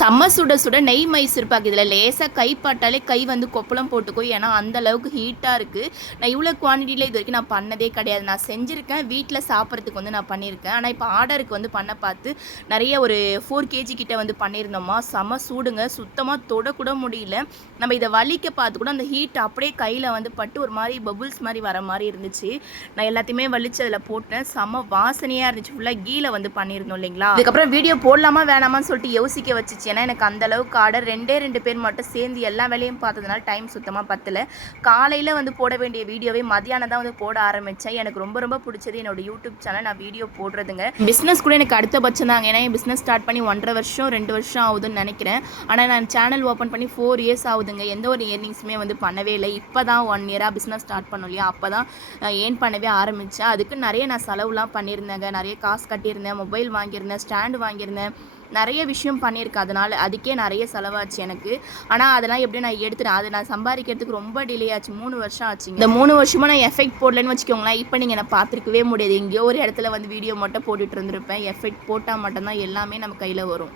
செம்ம சுட சுட நெய் மைசூர் பாக்கு இதில் லேசாக கை பட்டாலே கை வந்து கொப்பளம் போட்டுக்கும். ஏன்னா அந்த அளவுக்கு ஹீட்டாக இருக்குது. நான் இவ்வளோ குவான்டிட்டியில் இது வரைக்கும் நான் பண்ணதே கிடையாது. நான் செஞ்சுருக்கேன், வீட்டில் சாப்பிட்றதுக்கு வந்து நான் பண்ணியிருக்கேன். ஆனால் இப்போ ஆர்டருக்கு வந்து பண்ண பார்த்து நிறைய ஒரு 4 kg கிட்ட வந்து பண்ணியிருந்தோமா. செம்ம சூடுங்க, சுத்தமாக தொடக்கூட முடியல. நம்ம இதை வலிக்க பார்த்து கூட அந்த ஹீட் அப்படியே கையில் வந்து பட்டு ஒரு மாதிரி பபுள்ஸ் மாதிரி வர மாதிரி இருந்துச்சு. நான் எல்லாத்தையுமே வலிச்சு அதில் போட்டேன். செம்ம வாசனையாக இருந்துச்சு. ஃபுல்லாக கீழே வந்து பண்ணியிருந்தோம் இல்லைங்களா. அதுக்கப்புறம் வீடியோ போடலாமா வேணாமான்னு சொல்லிட்டு யோசிக்க வச்சுச்சு. ஏன்னா எனக்கு அந்த அளவுக்கு ஆர்டர் 2 பேர் மட்டும் சேர்ந்து எல்லா வேலையும் பார்த்ததுனால டைம் சுத்தமாக பத்தலை. காலையில் வந்து போட வேண்டிய வீடியோவே மதியானம் தான் வந்து போட ஆரம்பித்தேன். எனக்கு ரொம்ப ரொம்ப பிடிச்சது என்னோட யூடியூப் சேனல் நான் வீடியோ போடுறதுங்க. பிஸ்னஸ் கூட எனக்கு அடுத்த பட்சம் தாங்க. ஏன்னா என் பிஸ்னஸ் ஸ்டார்ட் பண்ணி 1.5 வருஷம் 2 வருஷம் ஆகுதுன்னு நினைக்கிறேன். ஆனால் நான் சேனல் ஓப்பன் பண்ணி 4 இயர்ஸ் ஆகுதுங்க. எந்த ஒரு இயர்னிங்ஸுமே வந்து பண்ணவே இல்லை. இப்போ தான் 1 இயராக பிஸ்னஸ் ஸ்டார்ட் பண்ணோம் இல்லையா, அப்போ தான் ஏர்ன் பண்ணவே ஆரம்பித்தேன். அதுக்கு நிறைய நான் செலவுலாம் பண்ணியிருந்தேங்க. நிறைய காசு கட்டியிருந்தேன், மொபைல் வாங்கியிருந்தேன், ஸ்டாண்டு வாங்கியிருந்தேன், நிறைய விஷயம் பண்ணியிருக்கேன். அதனால் அதுக்கே நிறைய செலவாச்சு எனக்கு. ஆனால் அதெல்லாம் எப்படி நான் எடுத்துட்டேன். அதை நான் சம்பாதிக்கிறதுக்கு ரொம்ப டிலே ஆச்சு. 3 வருஷம் ஆச்சுங்க. இந்த 3 வருஷமாக நான் எஃபெக்ட் போடலன்னு வச்சுக்கோங்களேன், இப்போ நீங்கள் நான் பார்த்துருக்கவே முடியாது. எங்கேயோ ஒரு இடத்துல வந்து வீடியோ மட்டும் போட்டுட்டு இருந்திருப்பேன். எஃபெக்ட் போட்டால் மட்டும்தான் எல்லாமே நம்ம கையில் வரும்.